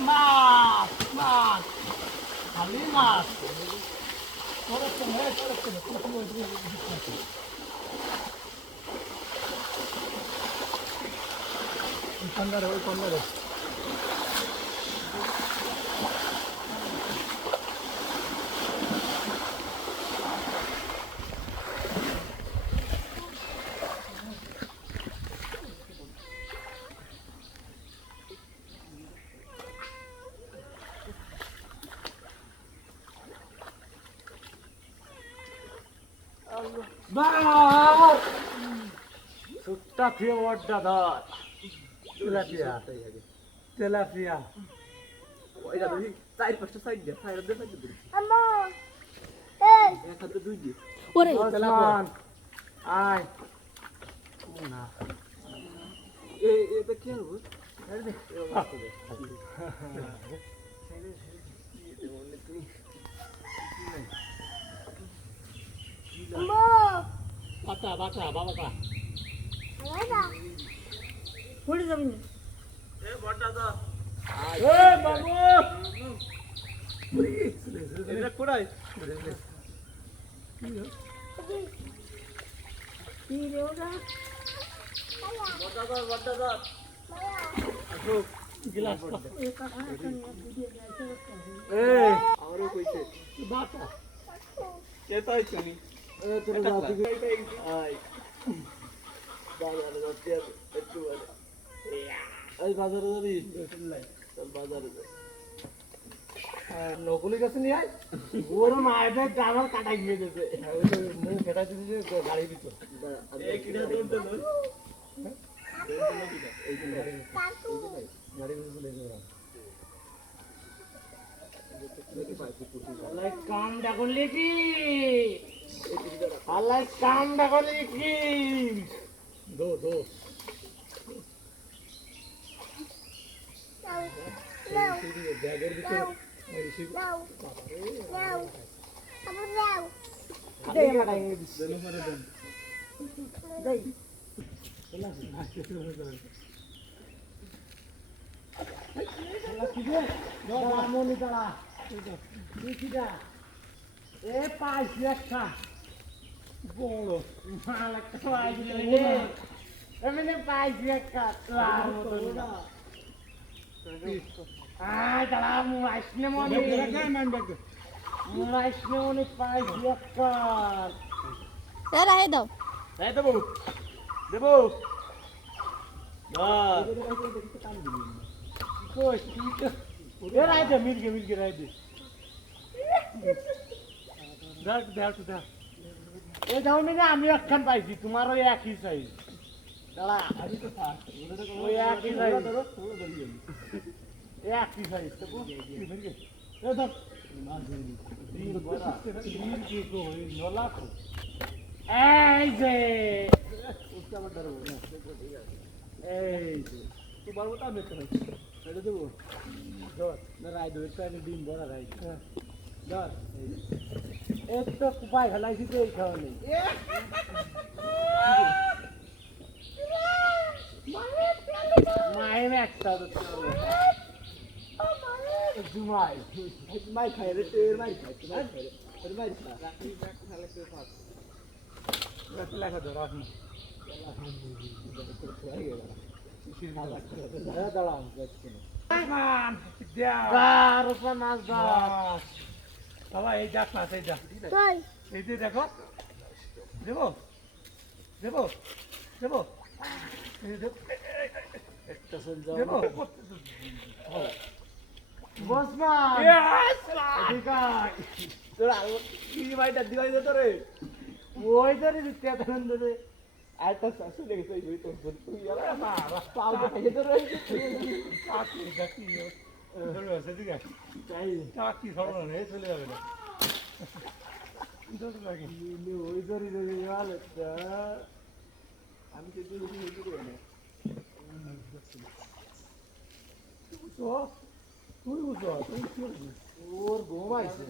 মাছ মাছ খালি মাছ হ্যাঁ করেছেন কন্দারে ওই কন্দারে বার সুট্টা ফিয়ে ওয়ার্ডটা ধর তেলাপিয়া তেলাপিয়া ওইটা ধরি চার পাঁচটা সাইড দিয়ে সাইড দিয়ে সাইড দিয়ে আম্মু এই এক হাতে দুই দিয়ে ওরে ওসমান আয় না এ এটা কি হবে আম্মু বাটা বাটা বাবাটা পড়ে যাবি না এ বড়টা দাও এ বাবু। এটা কোড়াই কি রে ওটা বড়টা দাও বড়টা দাও গ্লাস কইছে বাটা তাই বাজারে যাবি নকলি গেছে নিয়ে ওর মায়েদের ডাবল কাটাই গিয়ে গেছে মুখ কেটা দিয়েছে গাড়ি কিটা আল্লাহ কামটা করলে কি আল্লাহ কামটা করলে কি দো দো ব্যাগের মনি পাইছি একটা বড় মাল একটা পাইছি রে এমনি পাইছি একটা লাল মতন আয় তারা মুরাইসনে মনি মুরাইসনে মনি পাইছি একটা এ রাহে দাও এই দেবো দেবো এ রাই দে মিলকে মিলকে রাই দে দেখ দেখ দেখ এ যাও না আমি একখান পাইছি দাঁড়া ওই একই সাইজ একই সাইজ তো এই যে এই যে তুই বড় বড় আমি করে এটা দেবো ধর না রাই দো একটা ডিম বড়া রাই ধর এই তো কুপাই ফেলাইছি তো এই নেই মায়ের একটা জুমাই। মাই খাই রে তের মাই খাই খাই তোর মাই খা রাখি ব্যাগ খালে কেউ খা লেখা ধর আপনি দাঁড়ান মাছ বাবা এই যাক মাছ এই তাই? এই যে দেখো দেবো দেবো দেবো। ওই ধরে দিতে তখন ধরে আইটা শাশু লেগে তুই তুই তো ধরে আছে ঠিক আছে চাকরি সরল নেই চলে। যাবে না ওই ধরে ইয়ালা আমি তো তুই তুই তুই তুই বুঝো তুই ওর ঘুম আইছে